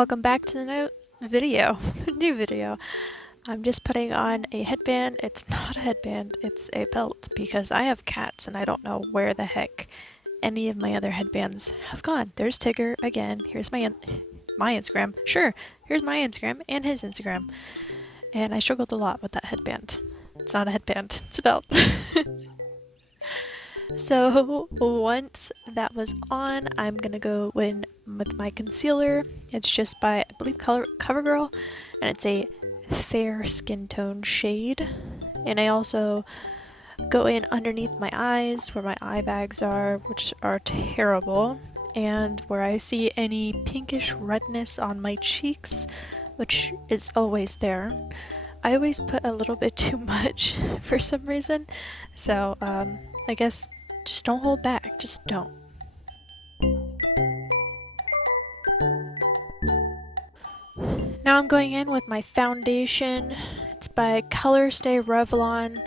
Welcome back to the new video. I'm just putting on a headband. It's not a headband, it's a belt because I have cats and I don't know where the heck any of my other headbands have gone. There's Tigger again. Here's my Instagram. Sure, here's my Instagram and his Instagram. And I struggled a lot with that headband. It's not a headband, it's a belt. So once that was on, I'm gonna go in with my concealer. It's just by, I believe, CoverGirl, and it's a fair skin tone shade. And I also go in underneath my eyes where my eye bags are, which are terrible, and where I see any pinkish redness on my cheeks, which is always there. I always put a little bit too much for some reason, so I guess just don't hold back, just don't. Now I'm going in with my foundation. It's by Colorstay Revlon.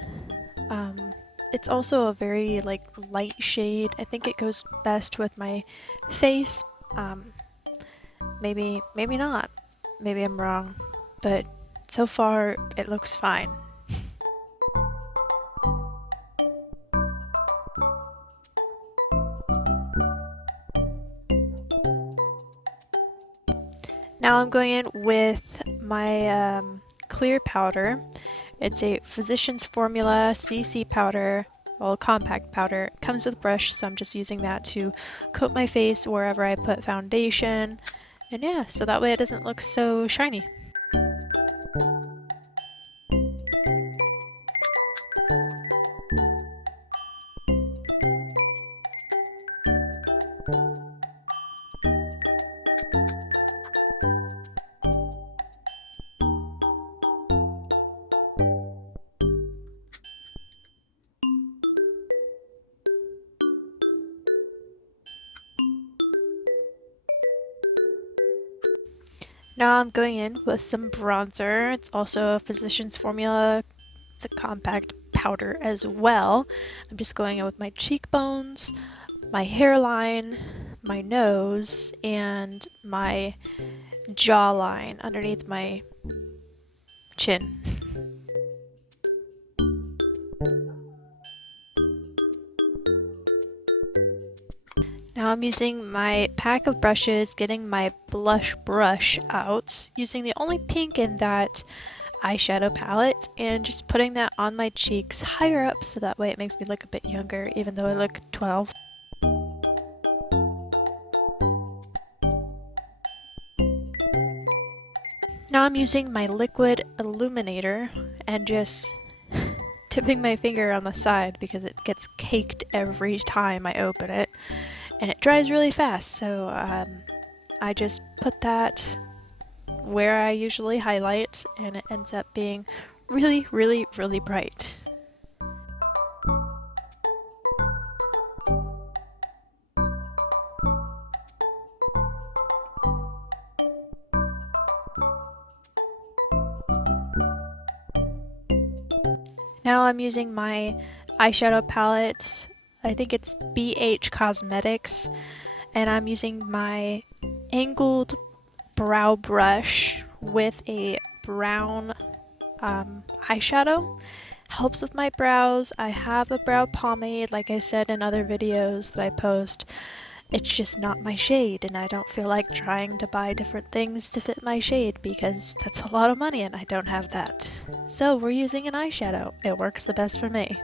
It's also a very light shade. I think it goes best with my face. Maybe not. Maybe I'm wrong, but so far it looks fine. Now I'm going in with my clear powder. It's a Physicians Formula CC powder, well, compact powder. It comes with a brush, so I'm just using that to coat my face wherever I put foundation. And yeah, so that way it doesn't look so shiny. Now I'm going in with some bronzer. It's also a Physicians Formula. It's a compact powder as well. I'm just going in with my cheekbones, my hairline, my nose, and my jawline underneath my chin. Now I'm using my pack of brushes, getting my blush brush out, using the only pink in that eyeshadow palette, and just putting that on my cheeks higher up so that way it makes me look a bit younger, even though I look 12. Now I'm using my liquid illuminator and just tipping my finger on the side because it gets caked every time I open it. And it dries really fast, so I just put that where I usually highlight, and it ends up being really, really, really bright. Now I'm using my eyeshadow palette. I think it's BH Cosmetics, and I'm using my angled brow brush with a brown eyeshadow. Helps with my brows. I have a brow pomade, like I said in other videos that I post. It's just not my shade, and I don't feel like trying to buy different things to fit my shade because that's a lot of money and I don't have that. So we're using an eyeshadow. It works the best for me.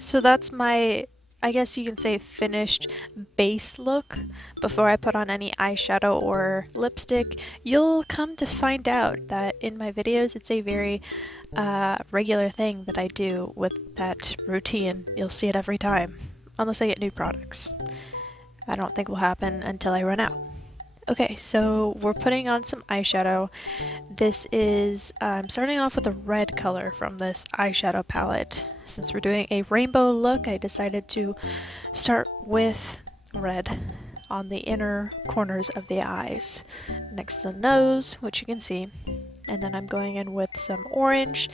So that's my, I guess you can say, finished base look before I put on any eyeshadow or lipstick. You'll come to find out that in my videos it's a very regular thing that I do with that routine. You'll see it every time, unless I get new products. I don't think will happen until I run out. Okay, so we're putting on some eyeshadow. This is, I'm starting off with a red color from this eyeshadow palette. Since we're doing a rainbow look, I decided to start with red on the inner corners of the eyes, next to the nose, which you can see. And then I'm going in with some orange.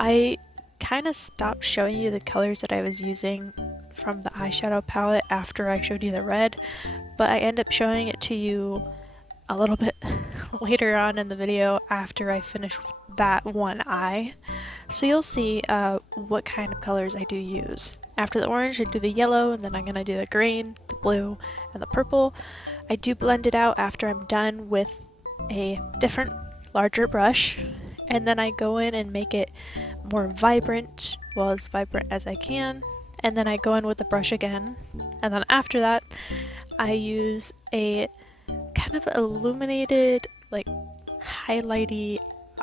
I kind of stopped showing you the colors that I was using from the eyeshadow palette after I showed you the red, but I end up showing it to you a little bit later on in the video after I finish that one eye. So you'll see what kind of colors I do use. After the orange, I do the yellow, and then I'm going to do the green, the blue, and the purple. I do blend it out after I'm done with a different, larger brush, and then I go in and make it more vibrant, well, as vibrant as I can, and then I go in with the brush again, and then after that, I use a kind of illuminated, like highlighty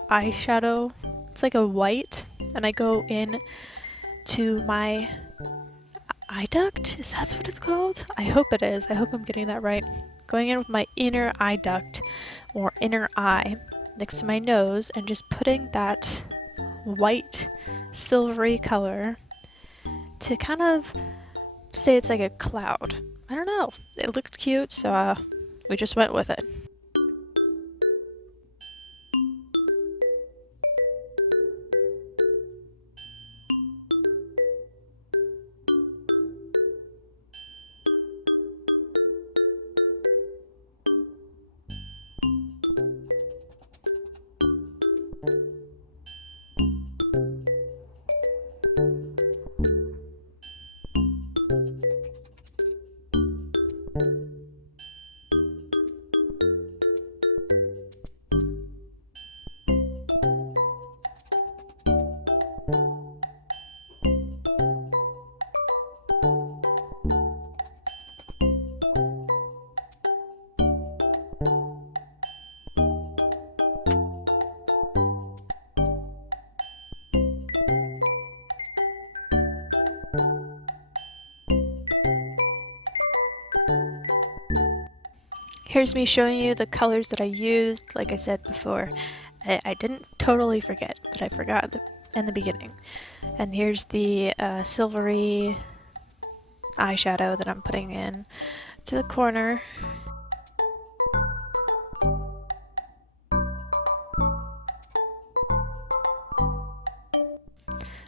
eyeshadow. It's like a white, and I go in to my eye duct. Is that what it's called? I hope it is. I hope I'm getting that right. Going in with my inner eye duct or inner eye next to my nose and just putting that white silvery color to kind of say it's like a cloud. I don't know. It looked cute, so we just went with it. Here's me showing you the colors that I used. Like I said before, I didn't totally forget, but I forgot in the beginning. And here's the silvery eyeshadow that I'm putting in to the corner.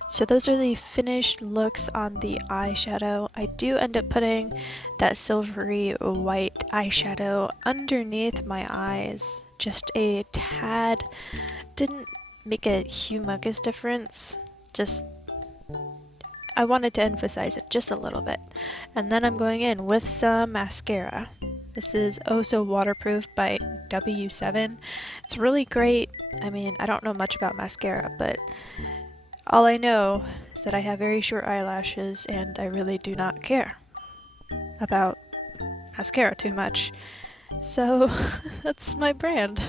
So those are the finished looks on the eyeshadow. I do end up putting that silvery white eyeshadow underneath my eyes, just a tad. Didn't make a humongous difference, just I wanted to emphasize it just a little bit. And then I'm going in with some mascara. This is Oh So Waterproof by W7. It's really great. I mean, I don't know much about mascara, but all I know is that I have very short eyelashes and I really do not care about mascara too much. So that's my brand.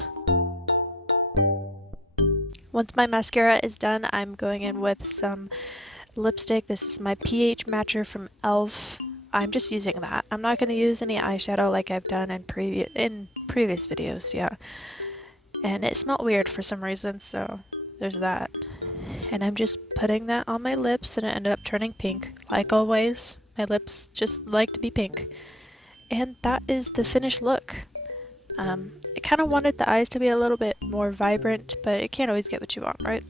Once my mascara is done, I'm going in with some lipstick. This is my pH matcher from e.l.f. I'm just using that. I'm not going to use any eyeshadow like I've done in previous videos, yeah. And it smelled weird for some reason, so there's that. And I'm just putting that on my lips and it ended up turning pink. Like always, my lips just like to be pink. And that is the finished look. I kind of wanted the eyes to be a little bit more vibrant, but you can't always get what you want, right?